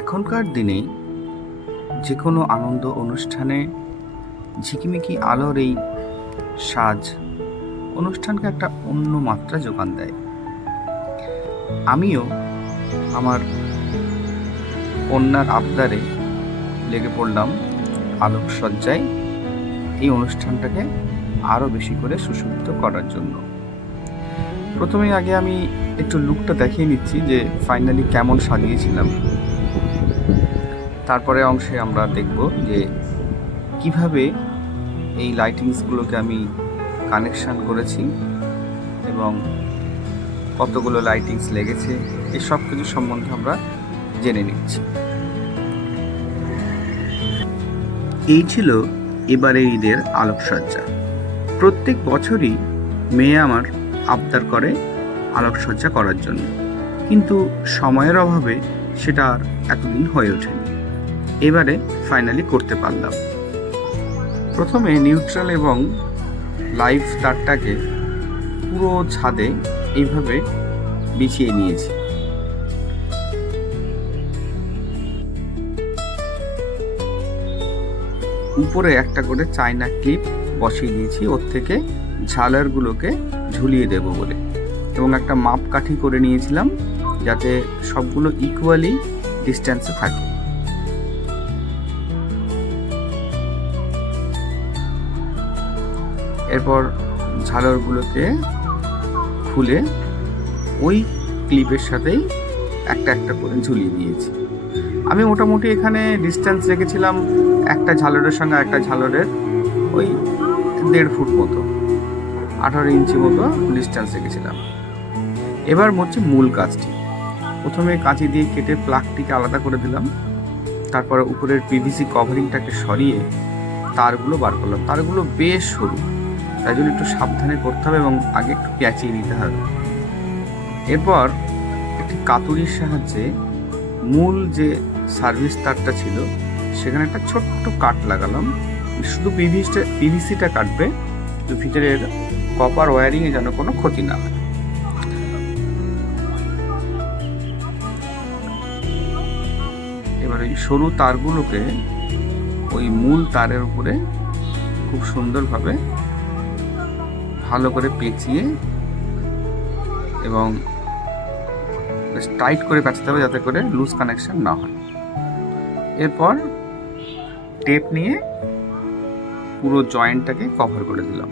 এখনকার দিনে যে কোনো আনন্দ অনুষ্ঠানে ঝিকিমিকি আলোর এই সাজ অনুষ্ঠানকে একটা অন্য মাত্রা যোগান দেয়। আমিও আমার কন্যার আবদারে লেগে পড়লাম আলোকসজ্জায় এই অনুষ্ঠানটাকে আরও বেশি করে সুশোভিত করার জন্য। প্রথমে আগে আমি একটু লুকটা দেখিয়ে নিচ্ছি যে ফাইনালি কেমন সাজিয়েছিলাম। তারপরে অংশে আমরা দেখব যে কিভাবে এই লাইটিংসগুলোকে আমি কানেকশান করেছি এবং কতগুলো লাইটিংস লেগেছে, এই সব কিছু সম্বন্ধে আমরা জেনে নিচ্ছি। এই ছিল এবারের ঈদের আলোকসজ্জা। প্রত্যেক বছরই মেয়ে আমার আবদার করে আলোকসজ্জা করার জন্য, কিন্তু সময়ের অভাবে সেটা আর এতদিন হয়ে ওঠেনি। এবারে ফাইনালি করতে পারলাম। প্রথমে নিউট্রাল এবং লাইভ তারটাকে পুরো ছাদে এইভাবে বিছিয়ে নিয়েছি। উপরে একটা করে চায়না ক্লিপ বসিয়ে দিয়েছি ওর থেকে ঝালারগুলোকে ঝুলিয়ে দেব বলে, এবং একটা মাপকাঠি করে নিয়েছিলাম যাতে সবগুলো ইকুয়ালি ডিস্টেন্সে থাকে। এরপর ঝালরগুলোকে খুলে ওই ক্লিপের সাথেই একটা একটা করে ঝুলিয়ে দিয়েছি। আমি মোটামুটি এখানে ডিস্টেন্স রেখেছিলাম একটা ঝালরের সঙ্গে একটা ঝালরের ওই 1.5 ফুট মতো, 18 ইঞ্চি মতো ডিস্টেন্স রেখেছিলাম। এবার হচ্ছে মূল কাজটি। প্রথমে কাঁচি দিয়ে কেটে প্লাগটিকে আলাদা করে দিলাম, তারপরে উপরের পিভিসি কভারিংটাকে সরিয়ে তারগুলো বার করলাম। তারগুলো বেশ সরু, তাই জন্য একটু সাবধানে করতে হবে এবং আগে একটু প্যাঁচিয়ে নিতে হবে। এরপর একটি কাতুরির সাহায্যে মূল যে সার্ভিস তারটা ছিল সেখানে একটা ছোট্ট কাট লাগালাম। শুধু পিভিসিটা কাটবে, ভিতরের কপার ওয়্যারিংয়ে যেন কোনো ক্ষতি না হয়। এবার এই সরু তারগুলোকে ওই মূল তারের উপরে খুব সুন্দরভাবে ভালো করে পেঁচিয়ে এবং টাইট করে পেঁচাতে হবে যাতে করে লুজ কানেকশন না হয়। এরপর টেপ নিয়ে পুরো জয়েন্টটাকে কভার করে দিলাম।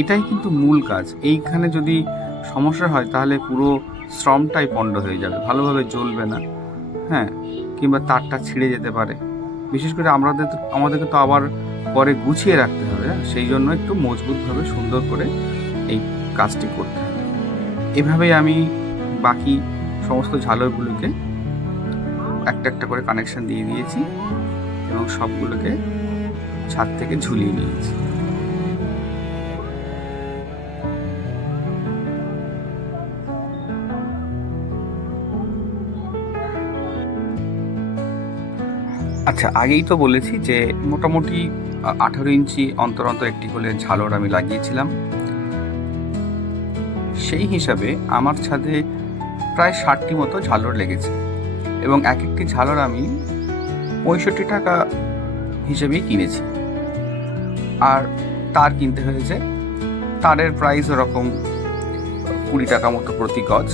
এটাই কিন্তু মূল কাজ। এইখানে যদি সমস্যা হয় তাহলে পুরো শ্রমটাই পণ্ড হয়ে যাবে, ভালোভাবে জ্বলবে না, হ্যাঁ, কিংবা তারটা ছিঁড়ে যেতে পারে। বিশেষ করে আমাদেরকে তো আবার পরে গুছিয়ে রাখতে হবে, সেই জন্য একটু মজবুতভাবে সুন্দর করে এই কাজটি করতে হবে। এভাবেই আমি বাকি সমস্ত ঝালরগুলোকে একটা একটা করে কানেকশন দিয়ে দিয়েছি এবং সবগুলোকে ছাদ থেকে ঝুলিয়ে নিয়েছি। আচ্ছা, আগেই তো বলেছি যে মোটামুটি 18 ইঞ্চি অন্তর অন্তর একটি করে ঝালর আমি লাগিয়েছিলাম। সেই হিসাবে আমার ছাদে প্রায় 60টি মতো ঝালর লেগেছে এবং এক একটি ঝালর আমি 65 টাকা হিসেবেই কিনেছি। আর তার কিনতে হয়েছে, তারের প্রাইস ওরকম 20 টাকা মতো প্রতি গজ।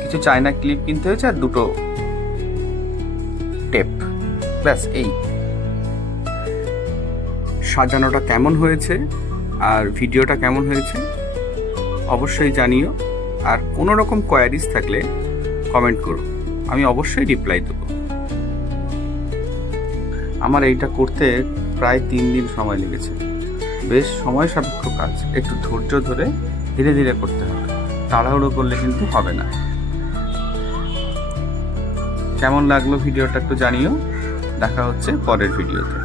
কিছু চায়না ক্লিপ কিনতে হয়েছে আর দুটো টেপ, ব্যাস। এই সাজানোটা কেমন হয়েছে আর ভিডিওটা কেমন হয়েছে অবশ্যই জানিও। আর কোনো রকম কোয়ারিজ থাকলে কমেন্ট করো, আমি অবশ্যই রিপ্লাই দেবো। আমার এইটা করতে প্রায় 3 দিন সময় লেগেছে। বেশ সময় সাপেক্ষ কাজ, একটু ধৈর্য ধরে ধীরে ধীরে করতে হবে, তাড়াহুড়ো করলে কিন্তু হবে না। কেমন লাগলো ভিডিওটা একটু জানিও। দেখা হচ্ছে পরের ভিডিওতে।